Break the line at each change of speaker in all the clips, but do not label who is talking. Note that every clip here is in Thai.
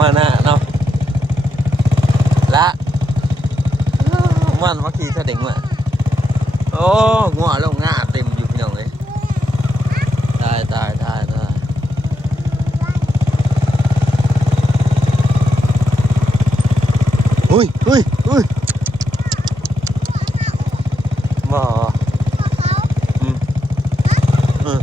มาหน้าเนาะละมันว่าขี่ถ้าเด็กมาโอ้งัวลงง่าเต็มอยู่พี่น้องเลยตายตายตายตายอุ้ยอุ้ยอุ้ยบ่ อืมอืม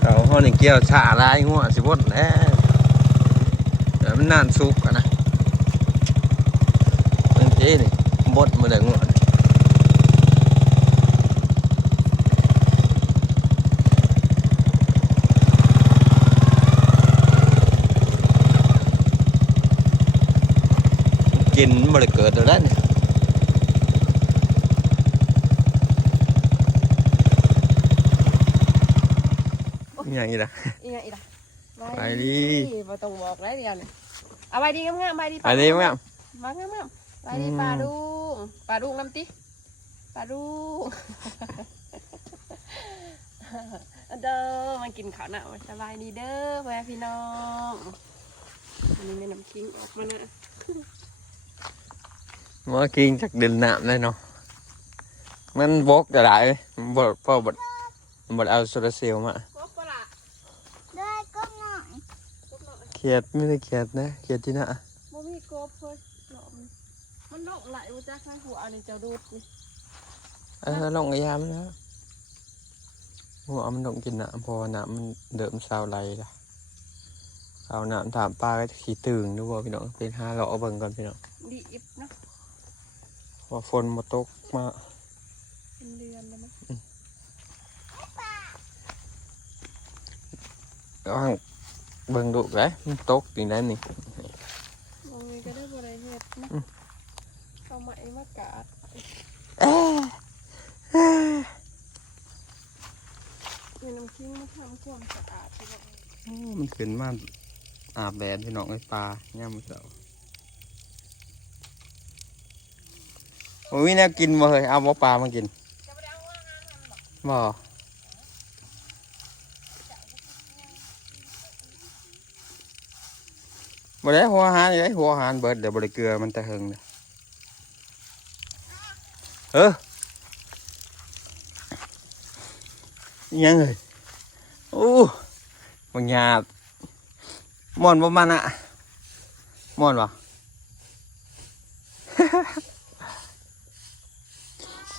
เขาห้อนี่ เกี่ยวชาลายงัวสิบดแล้วเดี๋ยวมันนานสุกนะมันเจ๊นี่บดมาเลยงัวกินมันเลยเกิดแล้วนี่ อหย่างนี้ละ
อีกอีกละ
ไปดิ
มาต้องบอกได้เดียวเนี่ยเอาไปดีงามๆไปดี
อันนี้มั้ง
มางามๆไปดี
อืม
ปลาดุงปลาดุงน้ำติปลาดุงเด้อมากินข้าวหน้าสบายดีเด้อแม่พี่น้องอันนี้แม่น้ำคิงออกมานะ
เมื่อกี้จากดินน้ำเลยเนาะมันบกจะได้มันบดพอบดบดเอาโซลาร์เซลล์มา
ครบปะล่ะ
ได้ก็หน่อย
ครบหน่อย
เขียดไม่ได้เขียดนะเขียดที่หน้า
บ่มีกบเลยหลอมมันหลอกไหลมาจากข้างหัวอันนี้เจ้าดูดนี่
เออลงไอ้ยามนแล้วหัวมันต้องกินน้ำเพอน้ำมันเดิมซาวไหลละเอาน้ำถามปลาก็ขี่ตึงดูว่าพี่น้องเป็นห้าเราเอาเบิ่งก่อนพี่น้อง
ดีอิบเนาะ
ว่าฝนมาตกมา
เป็นเดือนแล้วมั้ง
ว่าง เบิ่งดูเลยมันตกตีนั้นนี่
มองเลยก็ได้บริเฮ็ดนะเอาไหมมากาด
เอ๊ะเอ๊ะ
มีน้ำคิงมาทำความสะอาดที่บอก
โอ้มันขึ้นมาอาบแดดพี่น้องไอ้ปลาเนี่ยามมันเสาโอ้ยแน่กินมาเลยเอาบ่ปลามากิน
จะไปเอาอาหารมันบอก
บ่ได้หัวหารเลยหัวหารเบิดเดี๋ยวบ่ได้เกลือมันแต่เฮิงเลยเออยังเลยโอ้บางหยาบมอนบ่มันอะมอนบ่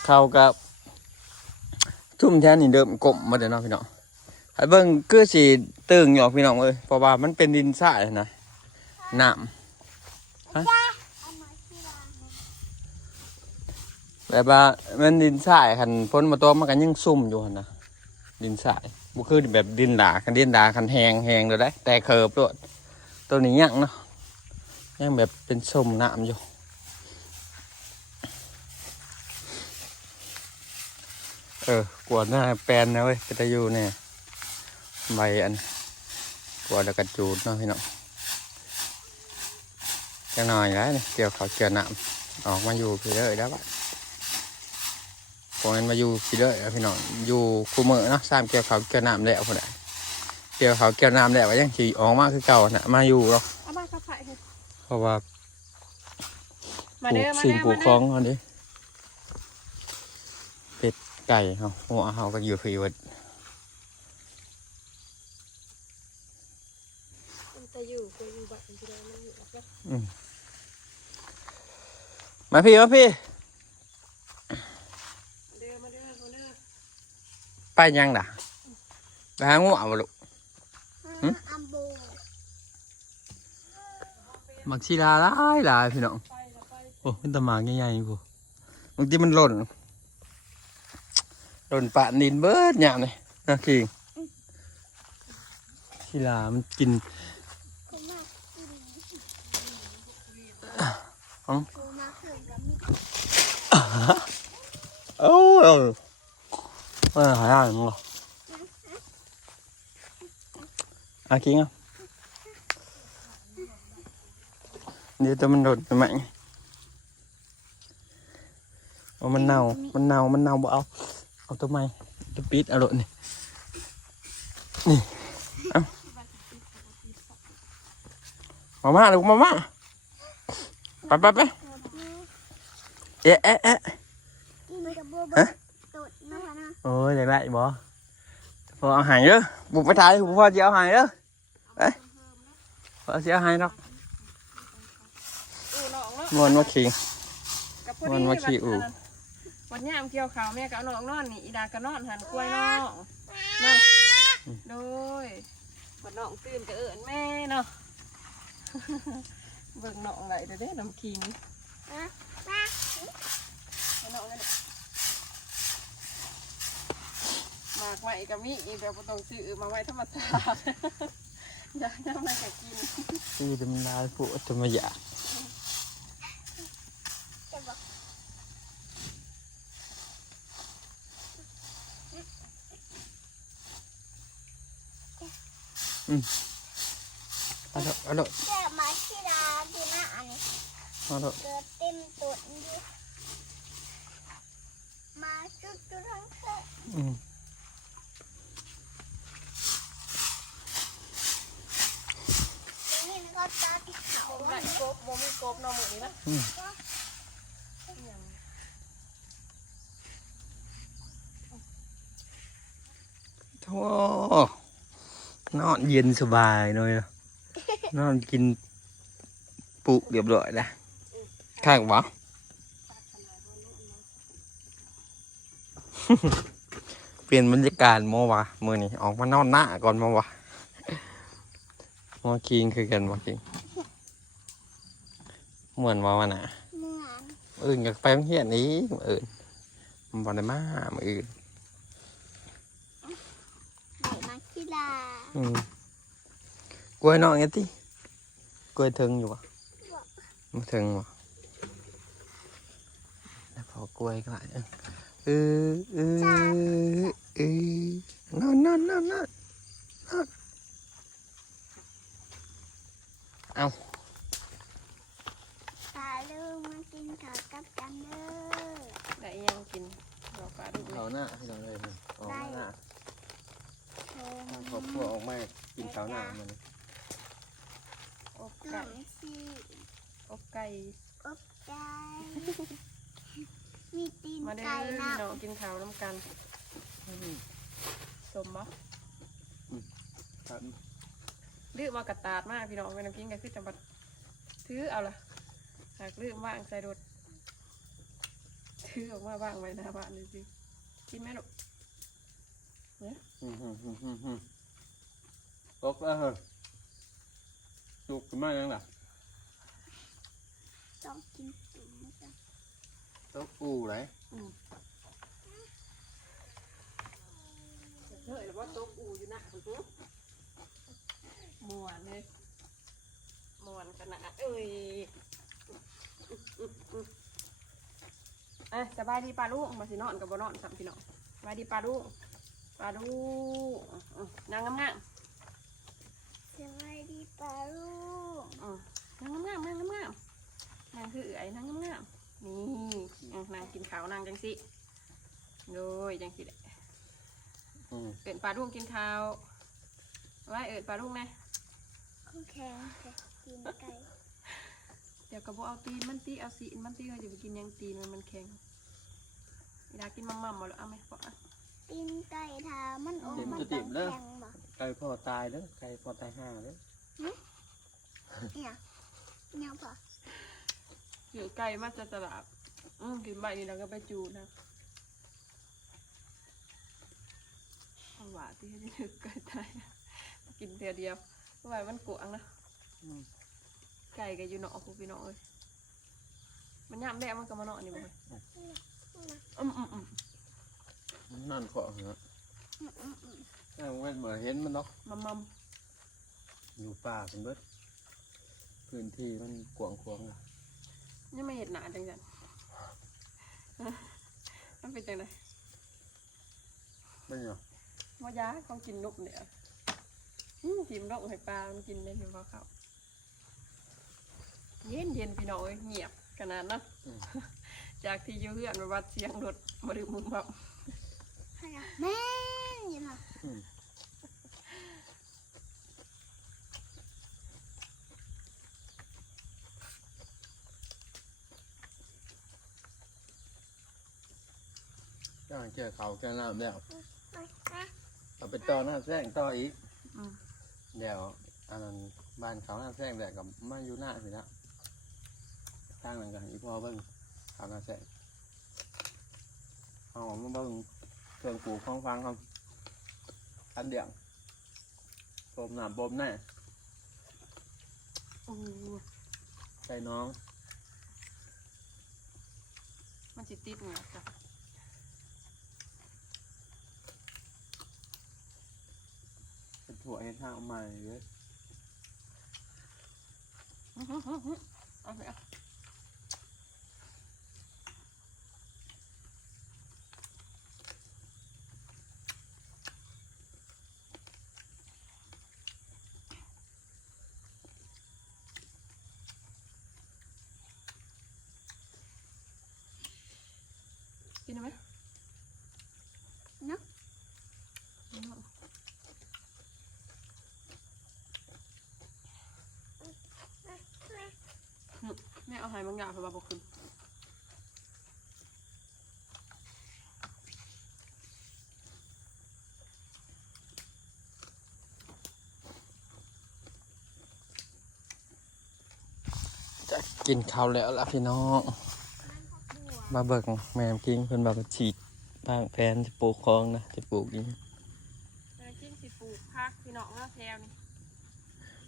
เข้ากับทุ่มแทนนี่เดิมกลมมาเดี๋ยวเนาะพี่น้องให้เบิ่งคือสิตึงหยอกพี่น้องเอ้ยเพราะว่ามันเป็นดินทรายนะ น้
เอามาที่วางำนะ
แบบว่ามันดินทรายคันพ้นมาตัวมันก็ยังซุ่มอยู่หั่นนะดินทรายบ่คือแบบดินดาคันดินดาคันแหงแหงเลยได้แต่เคิบด้วยตัวนี้ยังเนาะยังแบบเป็นส้มน้ำอยู่เออกวดหน้าแปลนนะเว้ยก็จะอยู่เนี่ยใบอันกวดแล้วก็จูดเนาะพี่น้อง จะหน่อยแล้วนี่เกี่ยวเขาวเกี่ยวน้ำออกมาอยู่พี่เลยแล้วบัดพอมันมาอยู่พี่เลยแล้วพี่น้องอยู่คู่มือเนาะสร้างเกี่ยวเขาวเกี่ยวน้ำแล้วคนละเกี่ยวเขาวเกี่ยวน้ำแล้วว่ายังขี่ออกมาคือเก่าน่ะมาอยู่เนาะ
เอามาข้าวไผ่ให้
เพราะว่า
มา
ปลู
เด้อกมา
สิ่ง
เด้อ
ปลู
มาก
ข
เด้
อ
อง
เขาดิเป็ดไก่เขาหัวเขาก็อยู่ฟรีเวัด
มันจะอยู่กูอยู่บ้านกูได้ไม่อยู่แล้วก็
มาพี่มาพี่
เด้อมาเด้อมาเด้อ
ไปยังด่ะไปหางูเอาบ่ลูกหึ
อัมโบ
มักชีดาหลายหลายพี่น้อง
ไปแล้วไป
โอ้เป็นตะหมากใหญ่ๆกูบางทีมันหล่นหล่นปะนินเบิดหยามเลยนะคิงชีลามันกิน
คุณมากิน
อ๋อ
คุณมาเคยกับมิตร
โอ้ยเออเออหายากมั้งเหรออาคิงอะเดี๋ยวจะมันโดดไปไฮะ
ตุดนะคะนะ
โอ้ยอยากได้บ่พอเอาหายเด้อบุกไปถ่ายบุกพ่อจะเอาหายเด้อไปพอจะเอาหายเนาะ
อูน้องเนาะ
มวนมาขิง
กับพอ
มั
ดี
นมาขี่อู่
วันยามเกี่ยวขาวแม่ก็เอาน้องนอนนี่อีดาก็นอนหันกล้วยน้องเนาะโดยบัดน้องตื่นก็เอิ้นแม่เนาะเบิ่งน้องไหลเด้อเด้อน้ำคิง
นะมา
ให้น้องนั่นแหละ หมากไว้กับมีอีกแบบบ่ต้องซื้อมาไว้ธรรมชาติอยากย่ำอะไรก็กิน
ตีดำลายผู้จะมาอยาก
จะบอก
เอาโลดเอาโลด
เจอมาที่ร้านที่หน้าอันนี้
เอาโลด
เกิดเต็มตุดอยู่มาจุดจุดทั้งเธอ
อืม
ตรงนี้ก็ตาที่เขา
บ่ได้กบบ่มีกบเนาะมื้อนี้นะ
อืม
อิหยัง
โธ่นอนเย็นสบายหน่อยนะนอนกินปุเรียบร้อยแล้วข้างบ่เปลี่ยนบรรยากาศมอวะมือนี่ออกมานอนหน้าก่อนมาวะ มอคิงคือกันมอคิงเหมือนมาวันน่ะ
เหมือน
อื่นกับไปโรงเฮียนนี้อื่นมันบอลได้มามืออื่น
ไหนมาที่ร้าน
อืมกล้วยนอกเงี้ยติกล้วยเทิงอยู่ปะมันเทิงปะแล้วพอกล้วยก็ได้เออเออเออนอนนอนนอนนอนนอน เอา
ตาลูกมากินข้าวกับกันเด้อ
ได้อิหยังกินเราปลาดุกเล
เขา
ย
หน้าให้เราเลยมันออกมาหน้า
โอ้
ทางครอบครัวออกมากินข้าวหน้ามัน
อบ
หนั
ไก่
งสี
อบไก่
อบใจ มีตีน
มาเด้อ
ไก่
พี่
นะ
น้องกินข้าวน้ำกันสมบ่
ครับ
ลืมมากระตาดมากพี่น้องไปน้ำกินกันคือจังบัดถือเอาล่ะหากลืมว่างใส่รถถือออกมาว่างไว้หน้าบ้านเลยสิกินไหมลูก
อืมอืมอืมอืมอืมตกแล้วเหรอจุกขึ้นมายังล่ะ
ต้องกินตุ่มจ้ะ
ตกอูไหน
เฮ้ยว่าโต๊ะอูอยู่นะ มวนเลยมวนขนาดเอ้ยอะสบายดีปลาลูกมาสินอนกับบ่นอนสัมพี่น้องสบายดีปลาลูกปลาลูกอืมนางงาม
สวัสดีปลาลูก
ๆอืมนางงามๆนางงามๆนางคือเอ๋ยนางงามๆนี่อืมนางกินข้าวนางจังสิโดยจังสิแหละ
อืม
เอินปลาลูกกินข้าวไว้เอินปลาลูกนะ
ข้าว แข็งค่ะกินไก่
เดี๋ยวกระบอกเอาตีนมันตีเอาสีนมันตีเราจะไปกินหยังตีนมันมันแข็งเวลากินมั่มๆมาแล้วเอาไหมปะ
ตีนไก่ทามันอมมันต้องแข็งบ่
ไก่พ่อตายเด้อไก่พ่อตายห้าเด้อ
เนี่ยเนี่ยพอ
ถือไก่มาจะตลาดอืมกินใบนี้เราก็ไปจูนะเอาหวานที่จะถือไก่ตายกินเดียวเดียว เพราะว่ามันกวางนะ
อืม
ไก่ก็อยู่เนาะพวกพี่น้องเอ้ยมันยามแดงมันก็มาเนาะนี่บ่เว้ยอืมอืมอืม
นั่นขอเหรอ
อืมอืมอืม
แม่งเว้นเหมือนเห็นมันเนาะ
มัมมัม
อยู่ป่าเป็นเบิดพื้นที่มันกว้างขวางอะ
ยังไม่เห็นหนาจังจันมันเป็นจังได
ไม่เหรอ
ว่ายาของกินนกเนี่ยอืม กินนกให้ปลามันกินได้เฉพาะเขาเย็นเย็นพี่น้องเอ้ยเงียบขนาดเนาะใจจากที่อยู่เฮือนมาวัดเสียงรถมาดูมุมแบบ
แม่ยังไง
ย่างเกี่ยวเขาเกี่ยวน้ำแล้วเอาไปต่อหน้าแซงต่ออีก
อืม
เดี๋ยวอันนั้นบ้านเขาหน้าแซงแดกกับมาอยู่หน้าสินะทางนั้นกันอีพอเบิ้งเขาหน้าแซงเอามาเบิ้งเครื่องปลูกของฟังเขาอันเดียงปมหนามปมแน่
โอ้
ใจน้อง
มันสิติดเนี่ยจ้ะ
เป็น ถั่วเห้ทางเอาใหม่เลย
อื้อหือหือหือเอาไปเอากินได้ไหม
เนาะ
แม่เอาหา ยบางอย่างเพราะว่าบอกคุณ
จะกินข้าวแล้วล่ะพี่น้อง มาเบิกแม่น้ำกิ้งเพิ่นบอกว่าฉีดบ้างแฟนจะปลูกคลองนะจะปลูกอีก
แม่กินสิปลูกพักพี่น้องเนาะแถวนี่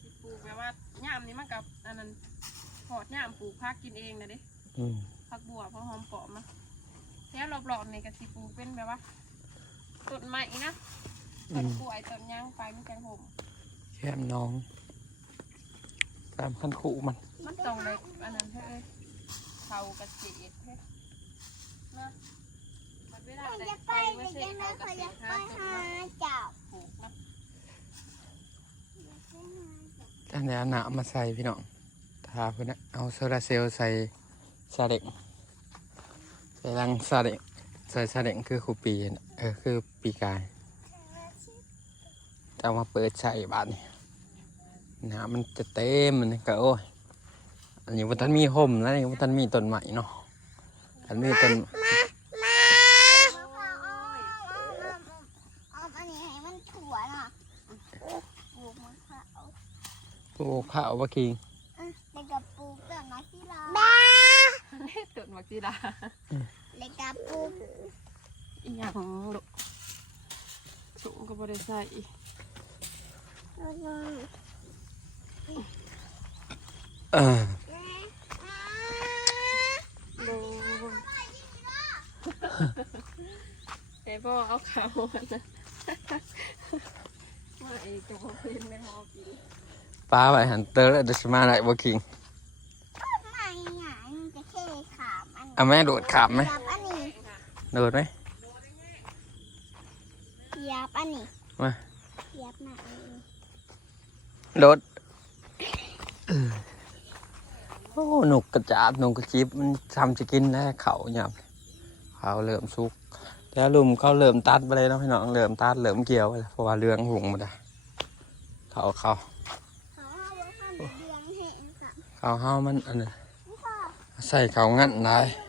สิปลูกแบบว่าย่ามนี้มันกับอันนั้น พอดย่ามปลูกพักกินเองนะเด้
อืม
ผักบัวผักหอมเกาะมาแถวรอบๆนี่ก็สิปลูกเป็นแบบว่าต้นไม้นะต้นกล้วยต้นยางไปมันจังห่ม
แคมน้อง ตามขั้นขู่มัน
มันต้องเลยอันนั้นเฮ้ยเขากระเจี๊ยบเฮ้ยนะมันเวลา
เขา
ได้
จะ
ไป
ไป
ไม่
แต่
ใช่
ยังไง
เขากระ
เขา
เจี๊
จะ
ยบ
ไป
ห้าต้น
หา
มา
จับ
ปลูกนะ
อันนี้เอาหนามาใส่พี่น้อง ทาเพื่อนะเอาโซลาเซลล์ใส่ซาเด็กใส่รังซาเด็กใส่ซาเด็กคือคูปีนะเออคือปีกายจะมาเปิดใส่บาทนี่นามันจะเต็มมันก็โอ้ยอันนี้วันทันมีห่มแล้วนี่วันทันมีต้นใหม่เนาะอันนี้ต้น
มาเอาอันนี้ให้มันปลูกข้าว
ปลูกข้าวว่าคิง
แล้วก็ปลูกต้นมะขี้ลาบ้า เฮ็ด
ต้นมักจีดา
แล้วก็ปลูก
อีหยังลูกสูงก็บ่ได้ใส่อีก
เออ
ไอ้พ่อเอาขาวมันนะมาไอ้ตัวพินไม่พอกิน
ปลาไปหันเตอร์แล้วเดชมาไหนว่าคิง
ไม่หงายมันจะแค่ขามอัน
เอาแม่โดดขามไหม
ยับอันนี้
โดดไหม
ยับอันนี้
มา
ยับหน้าอันนี้
โดดเออโอ้หนุกกระจาบหนุกกระจิบมันทำจะกินได้เขาเนี่ยเขาเริ่มสุกแล้วลุมเขาเริ่มตัดไปเลยเนาะพี่น้องเริ่มตัดเริ่มเกี่ยวไปแล้วเพราะว่าเรื่องหุงมาได้เขาเขา
เขาเอาไว้ทำเดืองให้ค่ะ
เขาเฮามันอันนี้
พ่อ
ใส่เขางั้นได้
เ